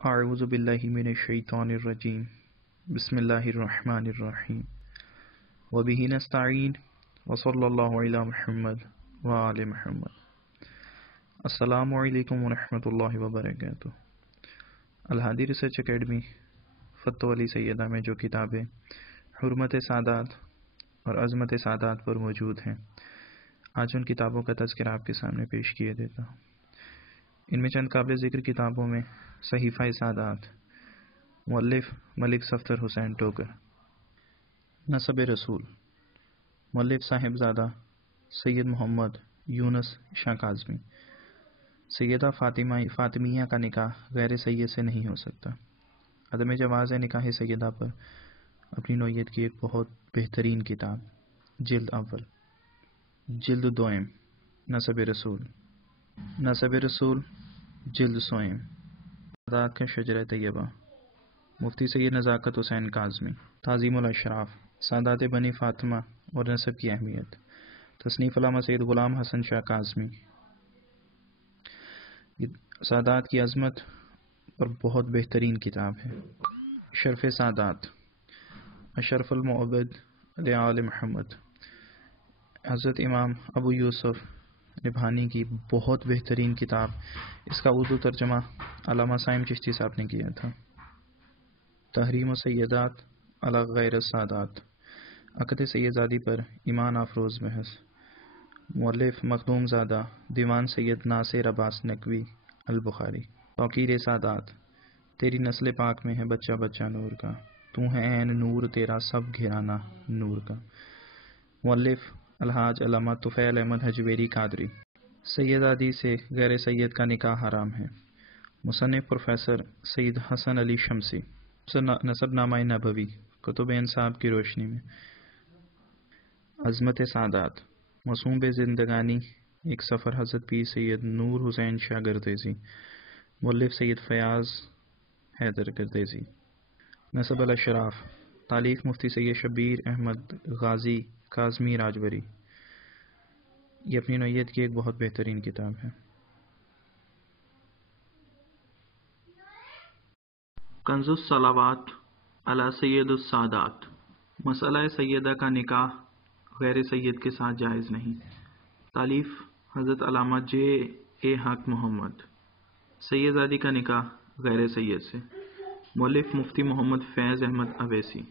اعوذ باللہ من الشیطان الرجیم بسم اللہ الرحمن الرحیم وبہ نستعین وصلی اللہ علی محمد وآل محمد۔ السلام علیکم ورحمۃ اللہ وبرکاتہ۔ الہادی ریسرچ اکیڈمی فتح علی سیدہ میں جو کتابیں حرمت سادات اور عظمت سادات پر موجود ہیں، آج ان کتابوں کا تذکرہ آپ کے سامنے پیش کیے دیتا ہوں۔ ان میں چند قابل ذکر کتابوں میں صحیفہ سادات، مؤلف ملک صفدر حسین ٹوکر۔ نسب رسول، مؤلف صاحبزادہ سید محمد یونس شاہ کاظمی۔ سیدہ فاطمیہ کا نکاح غیر سید سے نہیں ہو سکتا۔ عدم جواز نکاح سیدہ پر اپنی نوعیت کی ایک بہت بہترین کتاب، جلد اول، جلد دوئم، نسب رسول، نسب رسول، جلد سوئم، سادات کا شجرہ طیبہ، مفتی سید نزاکت حسین کاظمی۔ تعظیم الاشراف، سادات بنی فاطمہ اور نسب کی اہمیت، تصنیف علامہ سید غلام حسن شاہ کاظمی۔ سادات کی عظمت پر بہت بہترین کتاب ہے۔ شرف سادات، اشرف المعبد لآل محمد، حضرت امام ابو یوسف نبھانی کی بہت بہترین کتاب۔ اس کا اردو ترجمہ علامہ سائم چشتی صاحب نے کیا تھا۔ تحریم السیدات علی غیر السادات، عقد سیدزادی پر ایمان افروز بحث، مؤلف مخدوم زادہ دیوان سید ناصر عباس نقوی البخاری۔ توقیر سادات، تیری نسل پاک میں ہے بچہ بچہ نور کا، تو ہے عین نور تیرا سب گھرانا نور کا۔ مؤلف الحاج علامہ طفیل احمد حجویری قادری۔ سیدزادی سے غیر سید کا نکاح حرام ہے، مصنف پروفیسر سید حسن علی شمسی۔ نسب نامہ نبوی، کتب انصاب کی روشنی میں۔ عظمت سادات، معصوم بے زندگانی ایک سفر، حضرت پیر سید نور حسین شاہ گردیزی، مؤلف سید فیاض حیدر گردیزی۔ نسب الاشراف، تالیف مفتی سید شبیر احمد غازی کاظمی راجوری۔ یہ اپنی نوعیت کی ایک بہت بہترین کتاب ہے۔ کنز الصلوات علی سید السادات، مسئلہ سیدہ کا نکاح غیر سید کے ساتھ جائز نہیں۔ تالیف حضرت علامہ جے اے حق محمد۔ سیدزادی کا نکاح غیر سید سے، مؤلف مفتی محمد فیض احمد اویسی۔